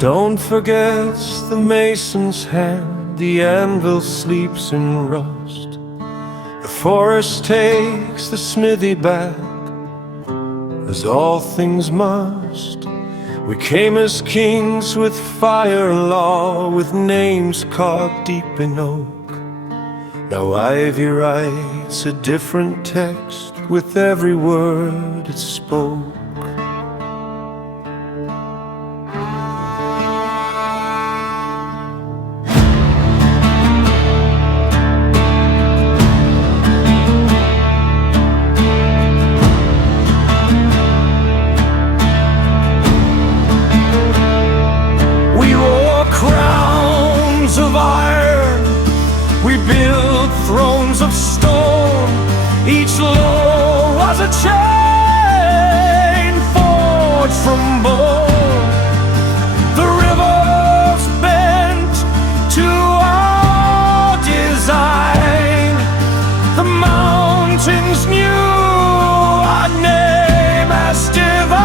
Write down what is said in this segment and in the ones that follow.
stone forgets the mason's hand, the anvil sleeps in rust. The forest takes the smithy back, as all things must. We came as kings with fire and law, with names carved deep in oak. Now ivy writes a different text with every word it spoke. Of iron, we built thrones of stone. Each law was a chain forged from bone. The rivers bent to our design. The mountains knew our name as divine.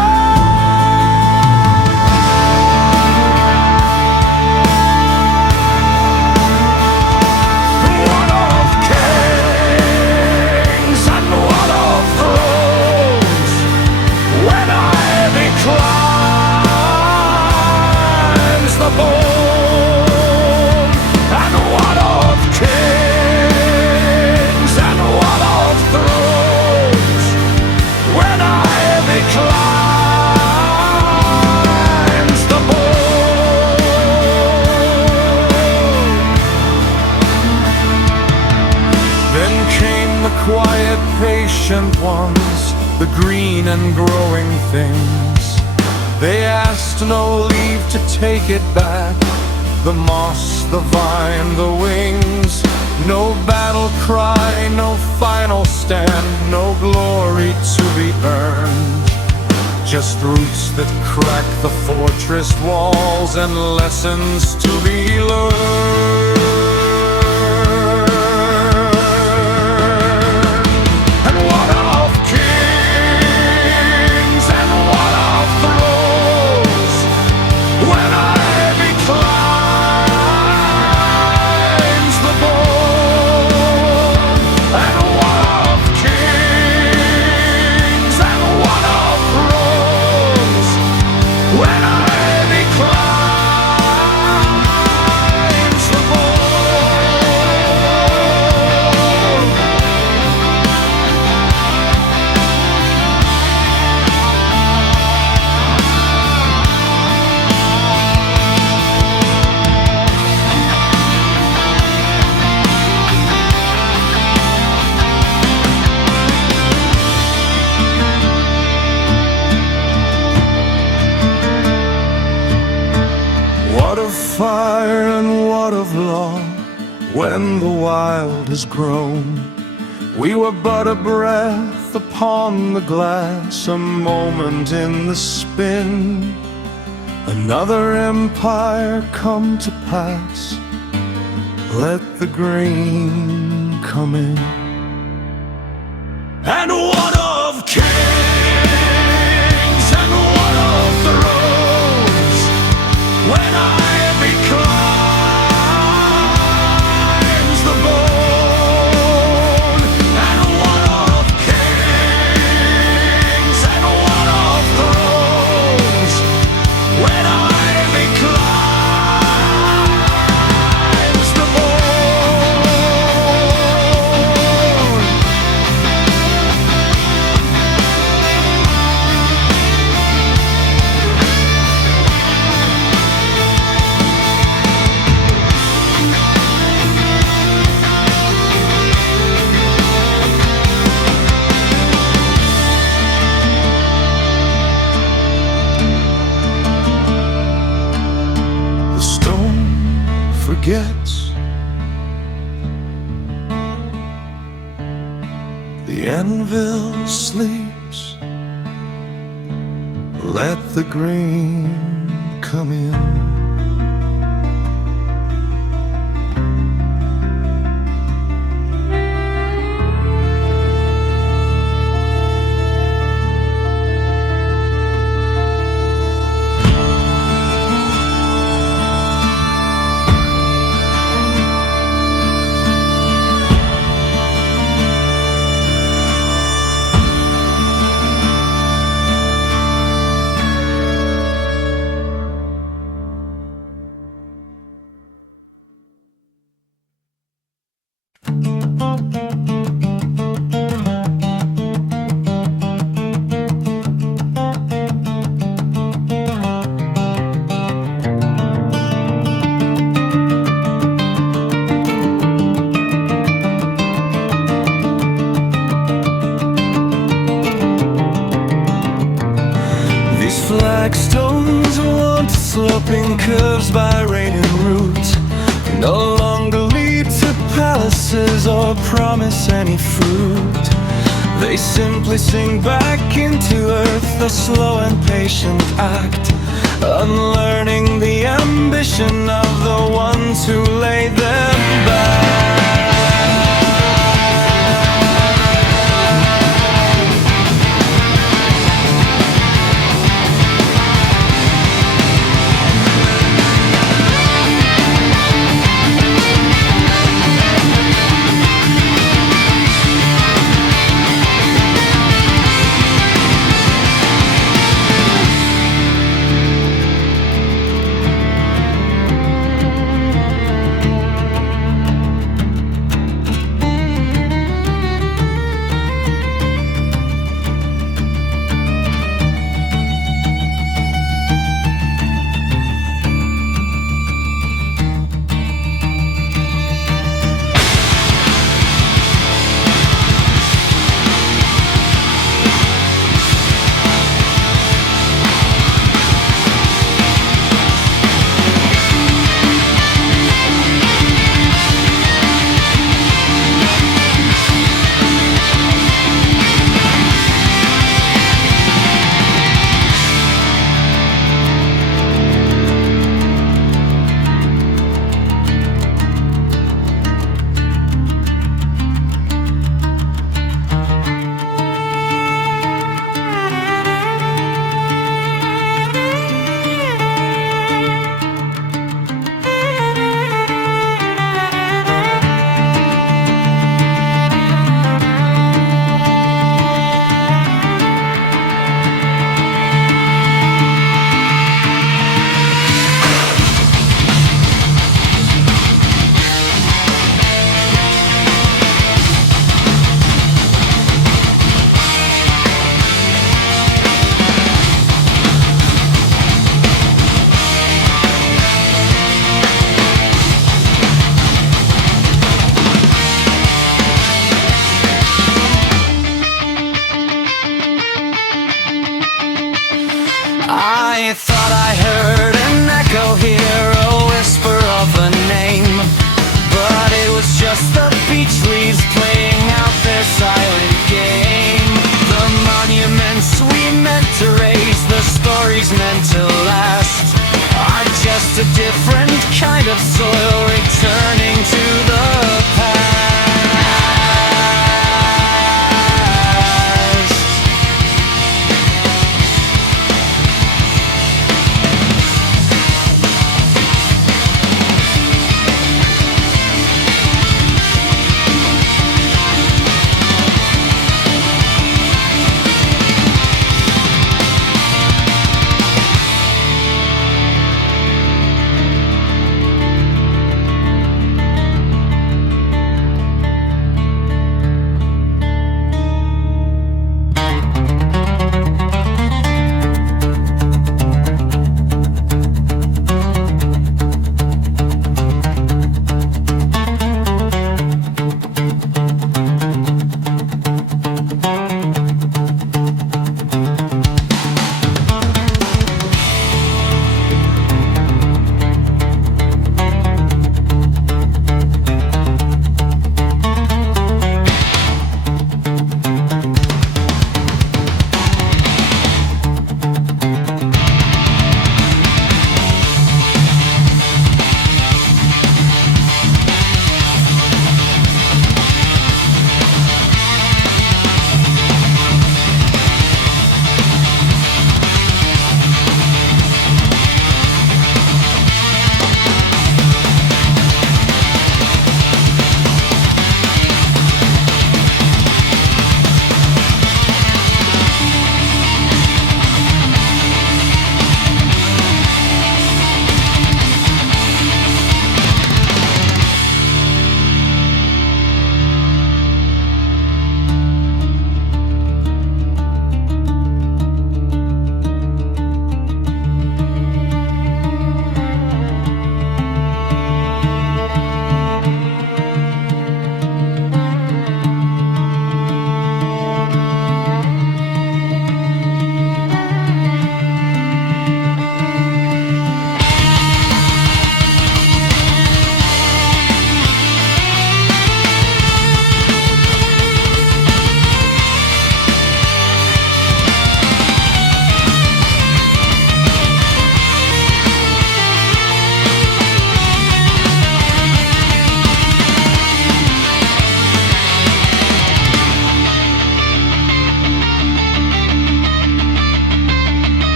Quiet, patient ones, the green and growing things. They asked no leave to take it back. The moss, the vine, the wings. No battle cry, no final stand, no glory to be earned. Just roots that crack the fortress walls and lessons to be learned. What of fire and what of law, when the wild has grown? We were but a breath upon the glass, a moment in the spin. Another empire come to pass, let the grain come in. And what of kings and what of thrones, when ivy climbs the bone? And what of kings and what of thrones, when ivy climbs the bone? The stone forgets, the anvil sleeps, let the grain come in. or promise any fruit. They simply sink back into earth, a slow and patient act, unlearning the ambition of the ones who lay them back. I thought I heard an echo here, a whisper of a name, but it was just the beach leaves playing out their silent game. The monuments we meant to raise, the stories meant to last, are just a different kind of soil returning to the past.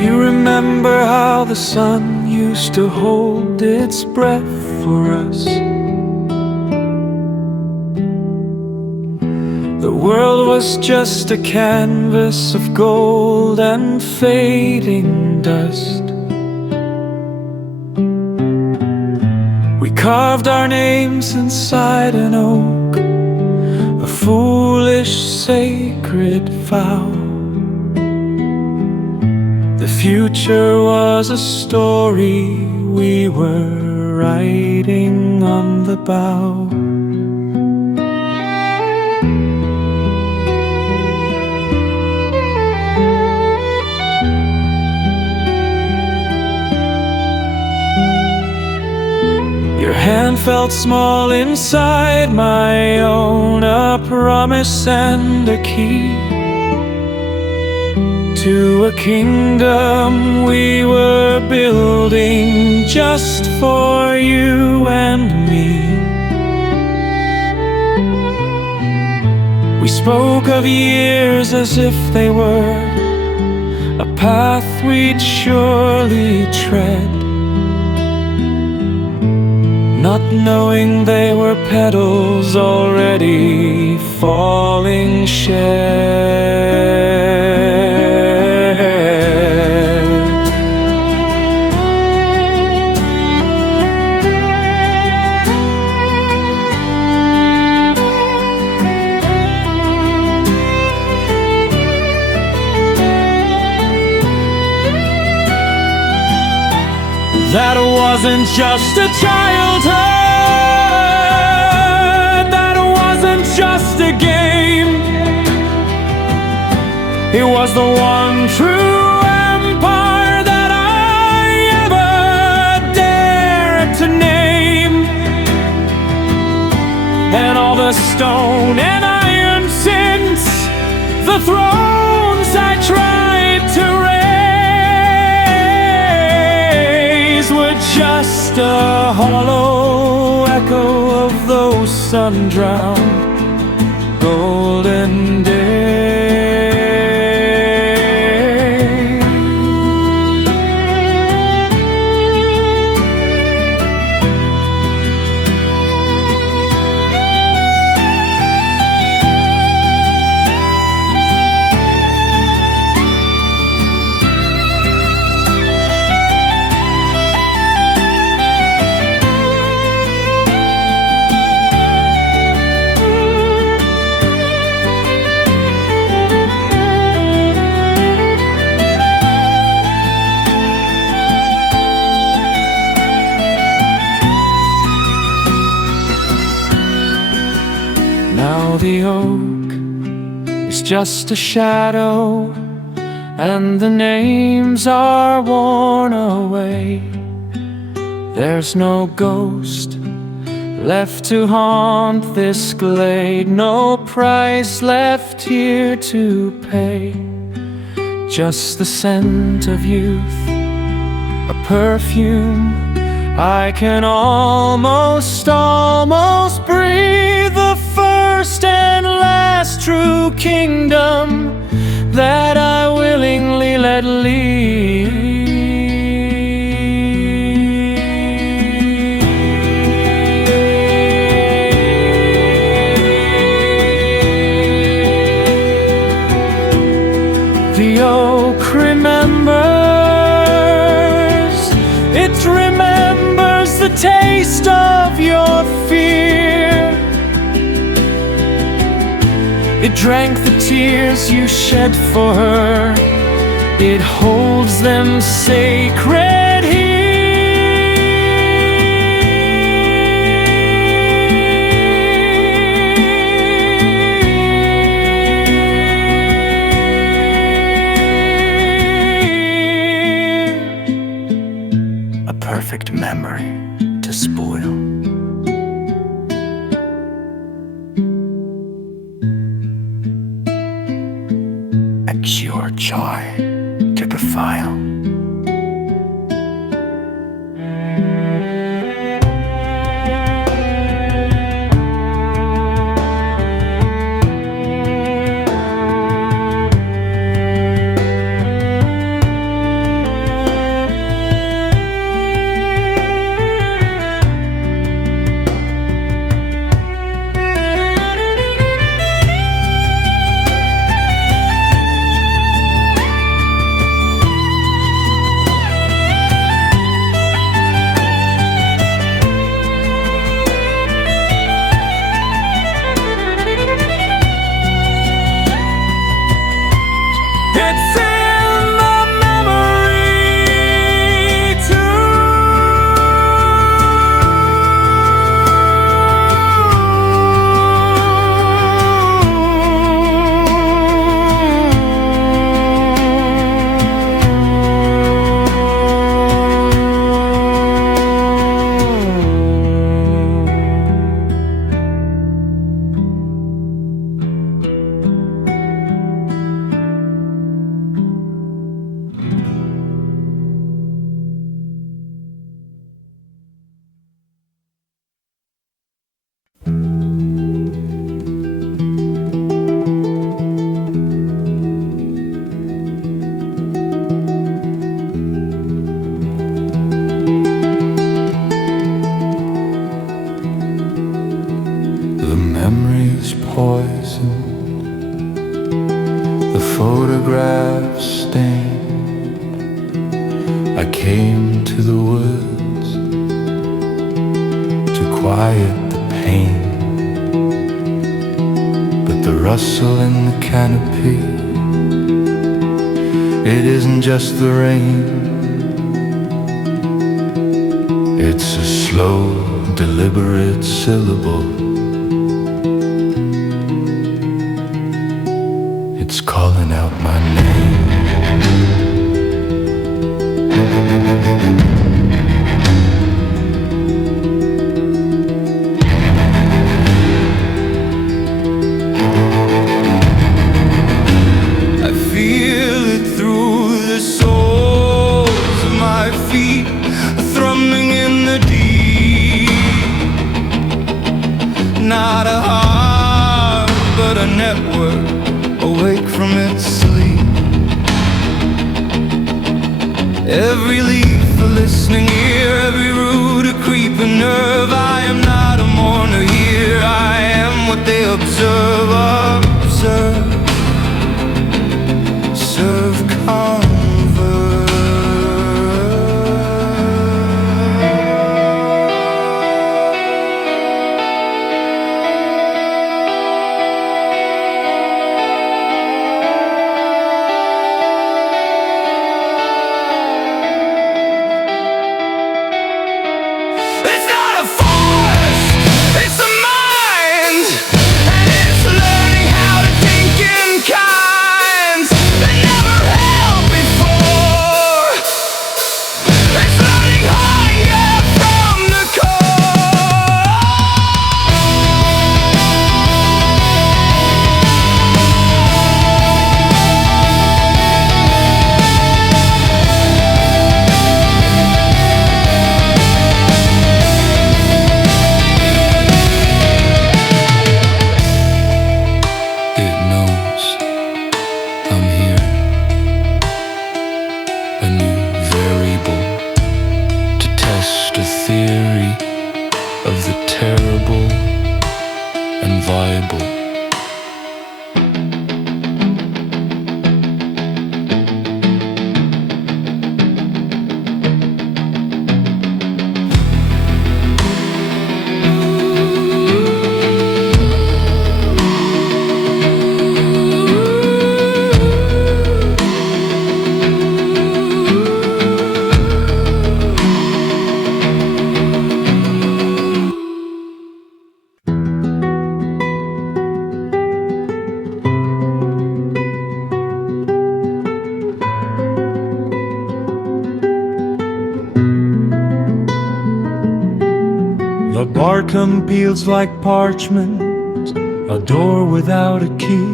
You remember how the sun used to hold its breath for us? The world was just a canvas of gold and fading dust. We carved our names inside an oak, a foolish sacred vow. The future was a story we were writing on the bow. Your hand felt small inside my own, a promise and a key to a kingdom we were building just for you and me. We spoke of years as if they were a path we'd surely tread, not knowing they were petals already falling shed. That wasn't just a childhood, that wasn't just a game. It was the one true empire that I ever dared to name. And all the stone and iron since, the thrones I tried to raise, were just a hollow echo of those sun-drowned golden days. Now the oak is just a shadow, and the names are worn away. There's no ghost left to haunt this glade, no price left here to pay. Just the scent of youth, a perfume I can almost breathe. The first and last true kingdom that I willingly let lead. The oak remembers, it remembers the taste of your fear. It drank the tears you shed for her, it holds them sacred here. A perfect memory to spoil. A pure joy to defile. came to the woods to quiet the pain, but the rustle in the canopy, it isn't just the rain. It's a slow, deliberate syllable. It's calling out my name. I feel it through the soles of my feet, thrumming in the deep. Not a heart, but a network awake from its sleep. Every leaf a listening ear, every root a creeping nerve. I am not a mourner here, I am what they observe. Observe, serve The bark peels like parchment, a door without a key.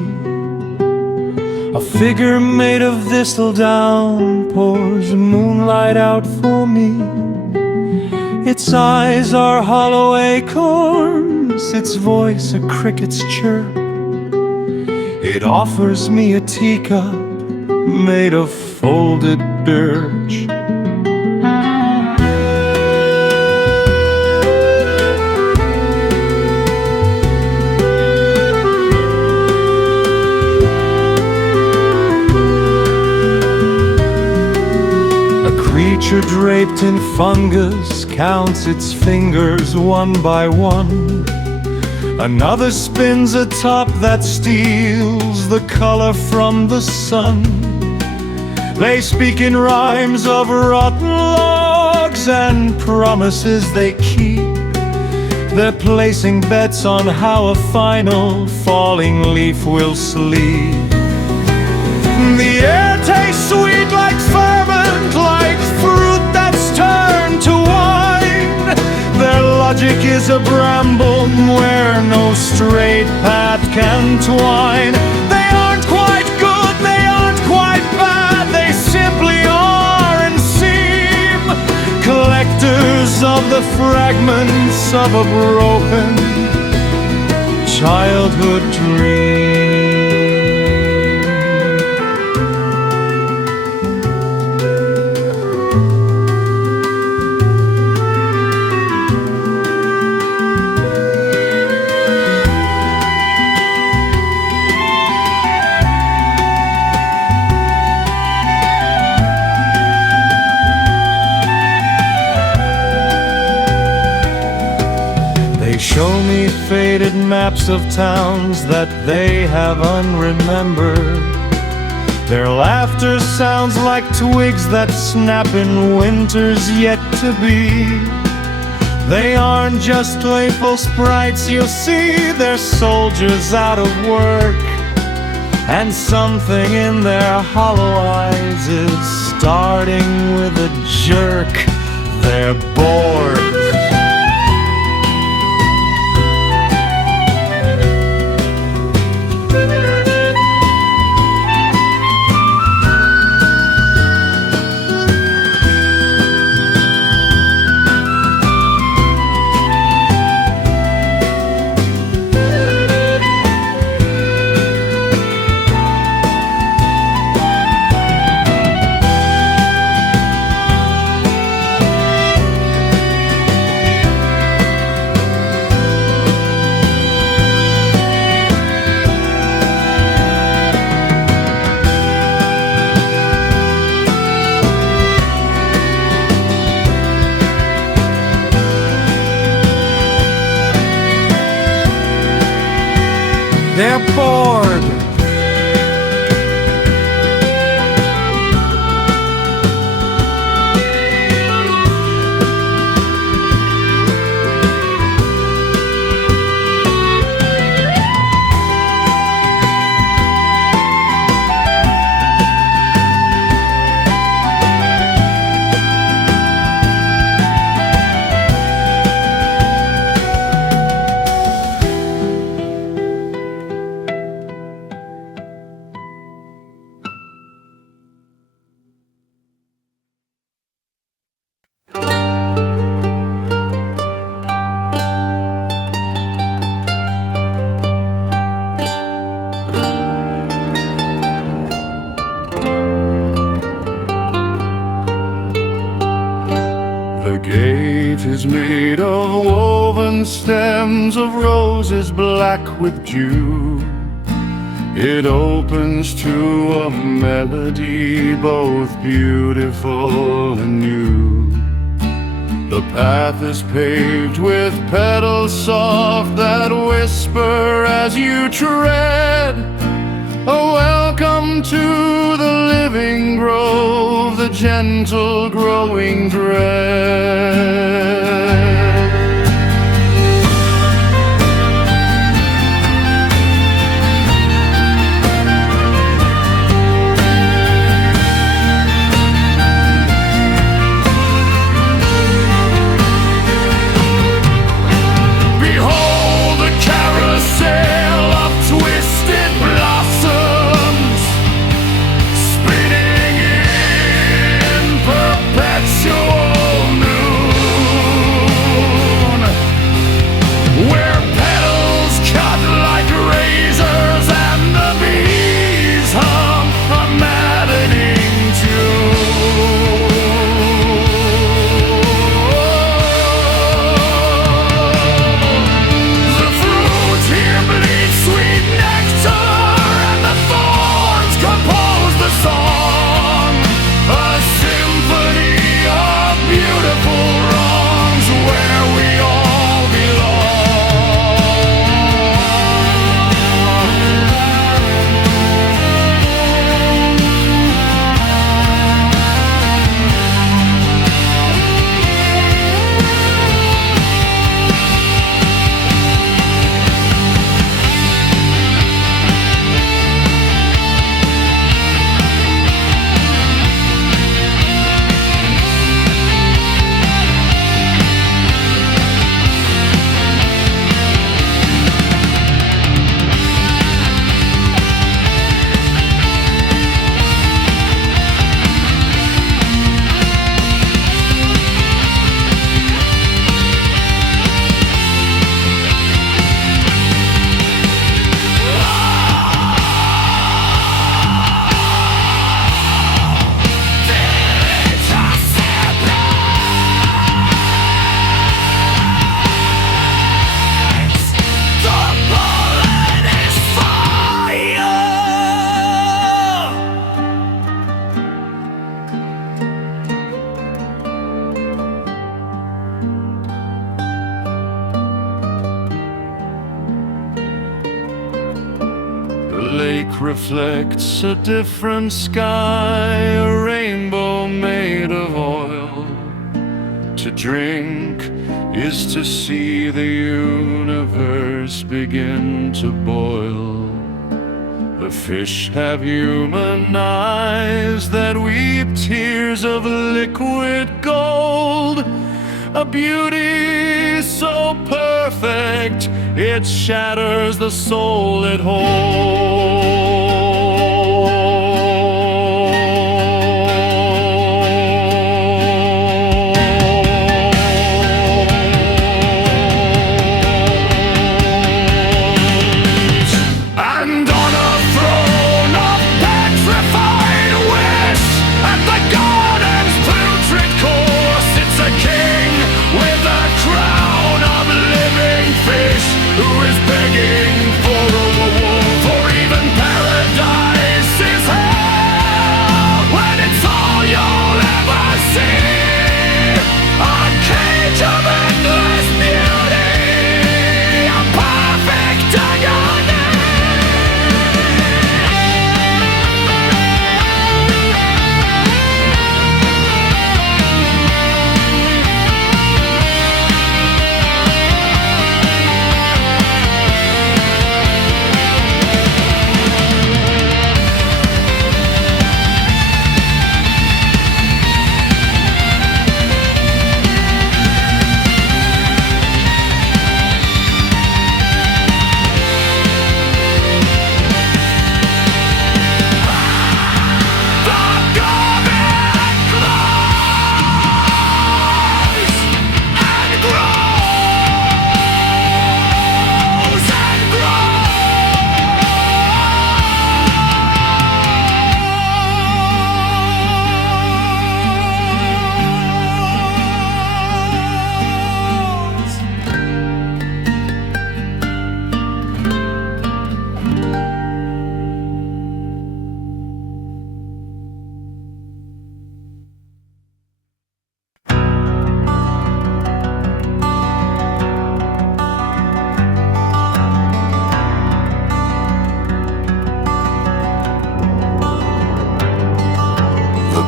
A figure made of thistledown pours moonlight out for me. Its eyes are hollow acorns, its voice a cricket's chirp. It offers me a teacup made of folded birch. Creature draped in fungus counts its fingers one by one. Another spins a top that steals the color from the sun. They speak in rhymes of rotten logs and promises they keep. They're placing bets on how a final falling leaf will sleep. The air tastes sweet like ferment, like fruit that's turned to wine. Their logic is a bramble where no straight path can twine. They aren't quite good, they aren't quite bad, they simply are and seem collectors of the fragments of a broken childhood dream. show me faded maps of towns that they have unremembered. Their laughter sounds like twigs that snap in winters yet to be. They aren't just playful sprites, you'll see they're soldiers out of work. And something in their hollow eyes is starting with a jerk. They're bored. They're bored. The gate is made of woven stems of roses black with dew. It opens to a melody both beautiful and new. The path is paved with petals soft that whisper as you tread. A welcome to the living grove, the gentle growing dread. Behold the carousel of twisted blossoms, spinning in perpetual noon. reflects a different sky, a rainbow made of oil. To drink is to see the universe begin to boil. The fish have human eyes that weep tears of liquid gold, a beauty so perfect it shatters the soul it holds. And on a throne of petrified wish, at the garden's putrid core sits a king with a crown of living fish, who is begging for a reward. For even paradise is hell when it's all you'll ever see. A cage of endless beauty, a perfect agony.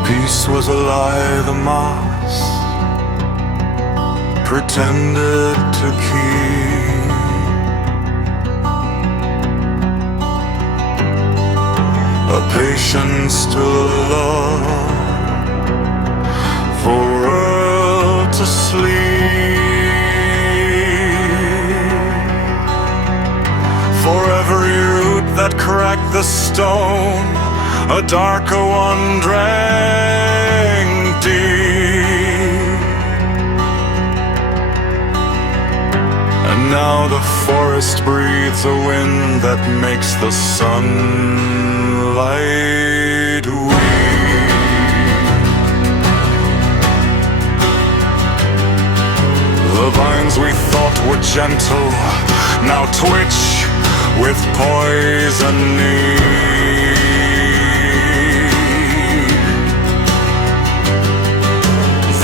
Peace was a lie the moss pretended to keep. A patience to love, for world to sleep. For every root that cracked the stone, a darker one drank deep. And now the forest breathes a wind that makes the sunlight weep. The vines we thought were gentle now twitch with poison.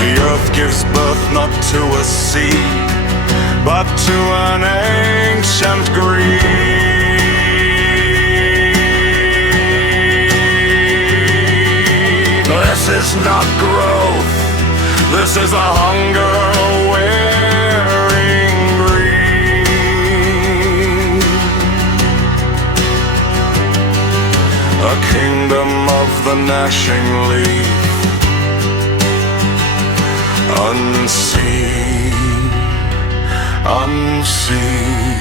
The earth gives birth not to a seed, but to an ancient greed. This is not growth, this is a hunger-wearing greed. A kingdom of the gnashing leaf, unseen, unseen.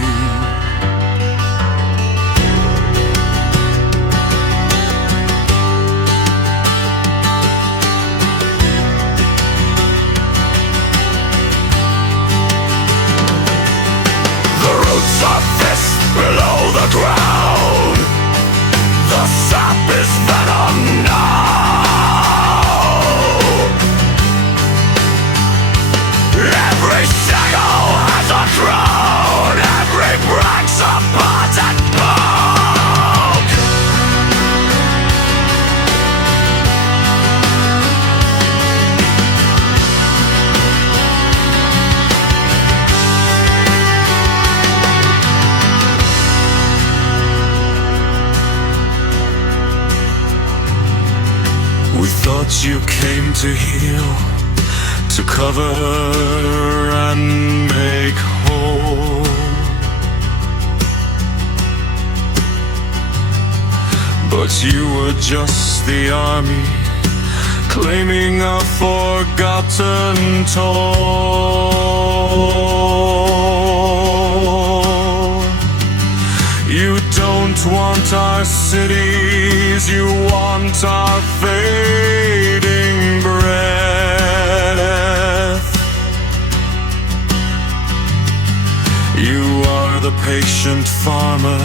The roots are fist below the ground, the sap is venom now. to heal, to cover and make whole. But you were just the army, claiming a forgotten toll. You don't want our cities, you want our fading breath. You are the patient farmer,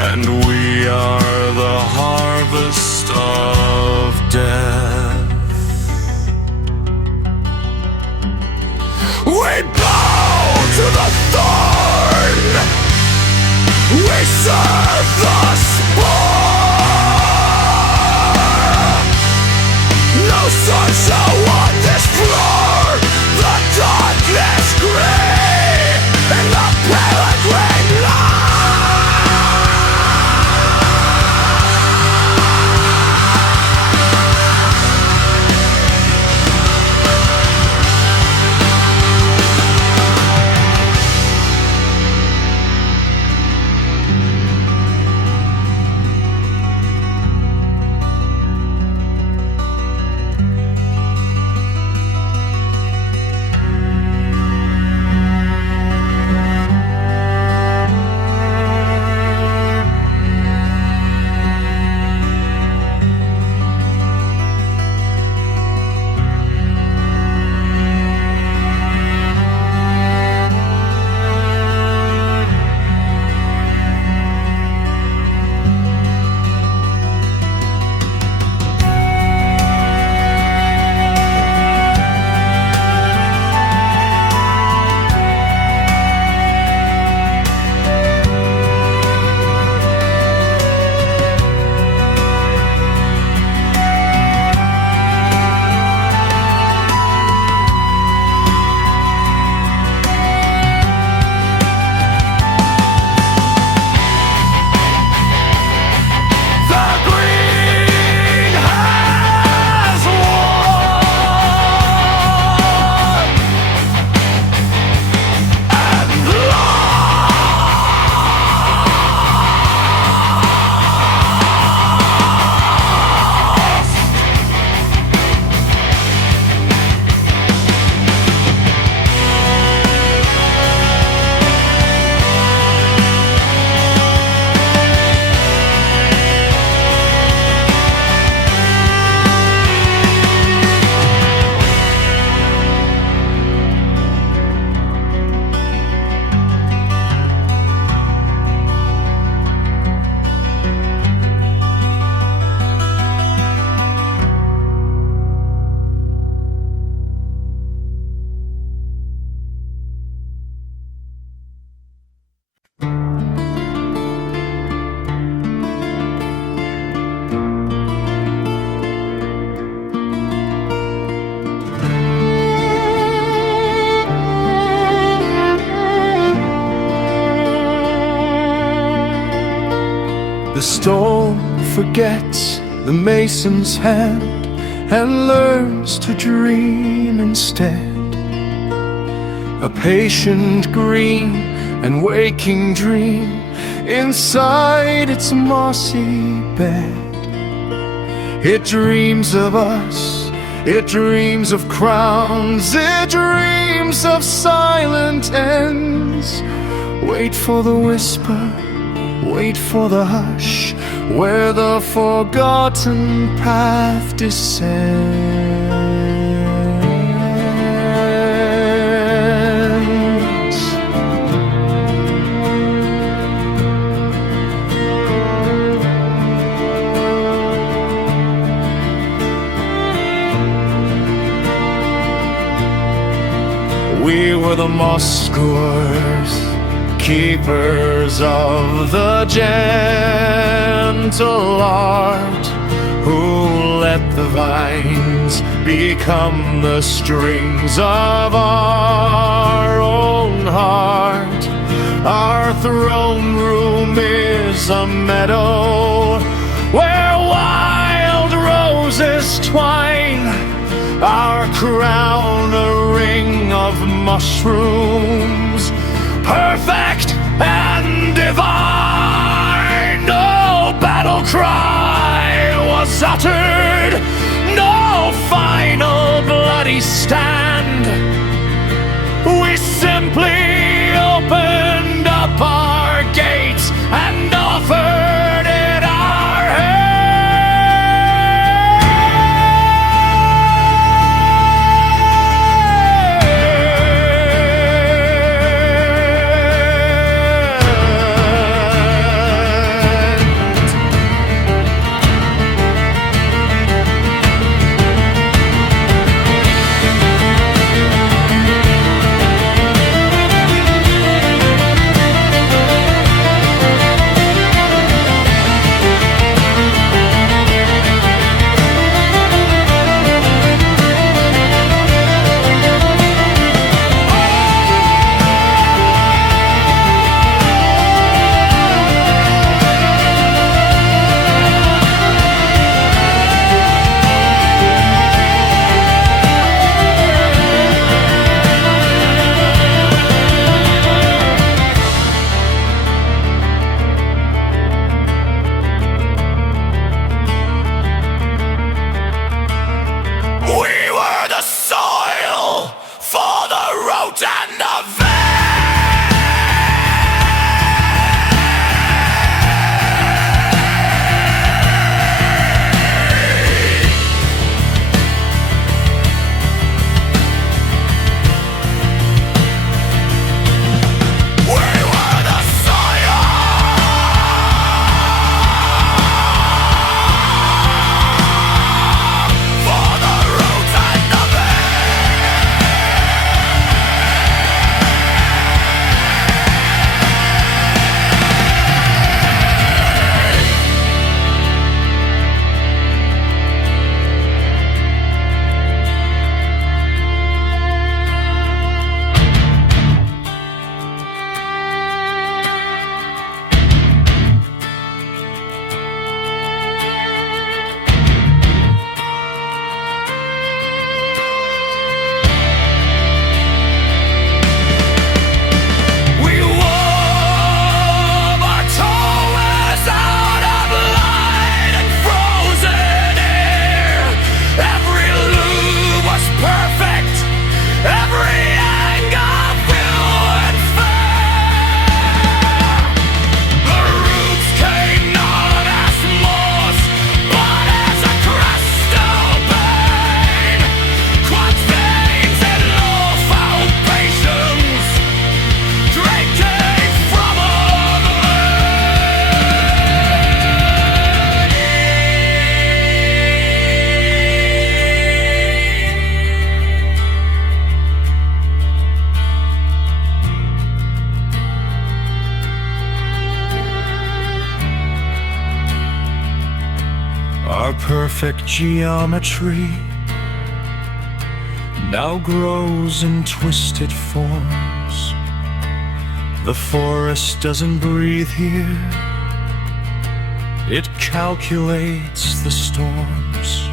and we are the harvest of death. We bow to the thorn, we serve the spore. No sun shall want this floor, the darkness gray, and the peregrine light. The stone forgets the mason's hand and learns to dream instead. A patient green and waking dream inside its mossy bed. It dreams of us, it dreams of crowns, it dreams of silent ends. Wait for the whisper, wait for the hush, where the forgotten path descends. We were the moss-skewers, keepers of the gentle art, who let the vines become the strings of our own heart. Our throne room is a meadow where wild roses twine. crown a ring of mushrooms, perfect and divine. No battle cry was uttered, no final bloody stand. We simply opened up our gates and offered it our hand. Perfect geometry now grows in twisted forms. The forest doesn't breathe here, it calculates the storms.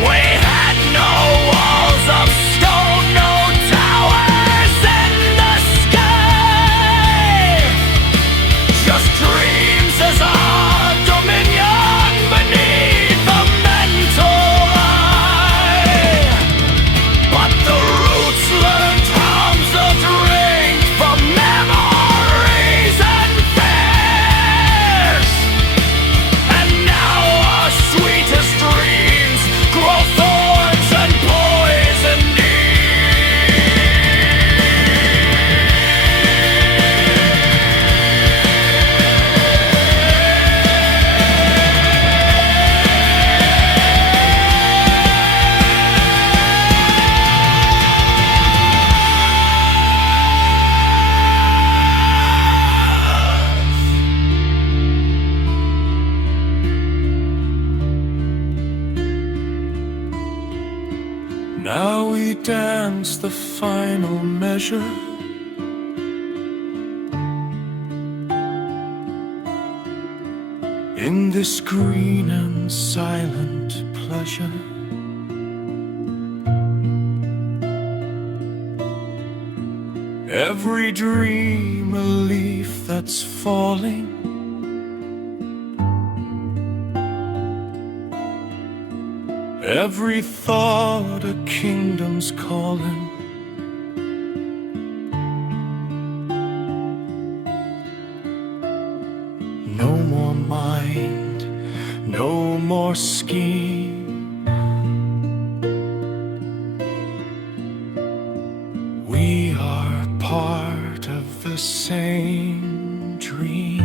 We had is the final measure. In this green and silent pleasure, every dream a leaf that's falling, every thought a kingdom's calling. No more mind, no more scheme. We are part of the same dream.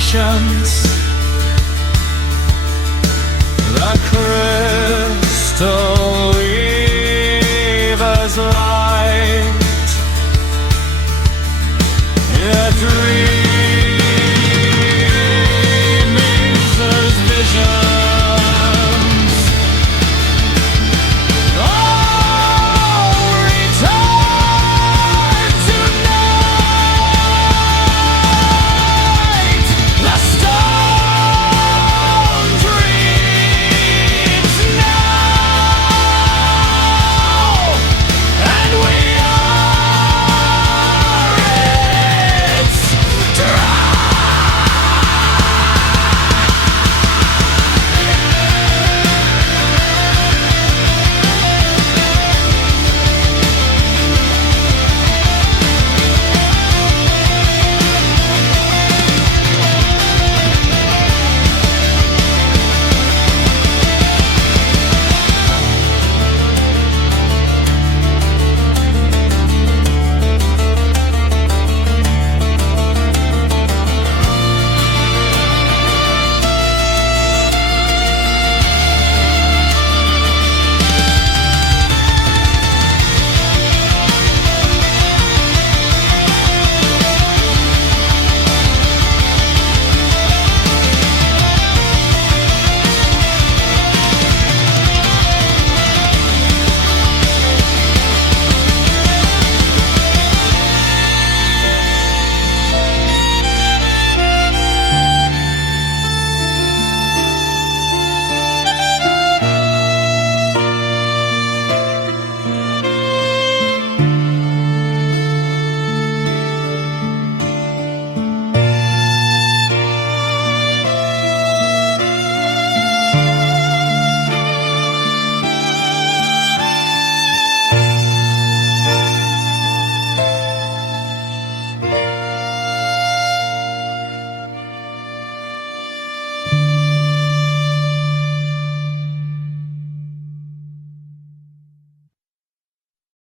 patience. The crystal weaver's light, it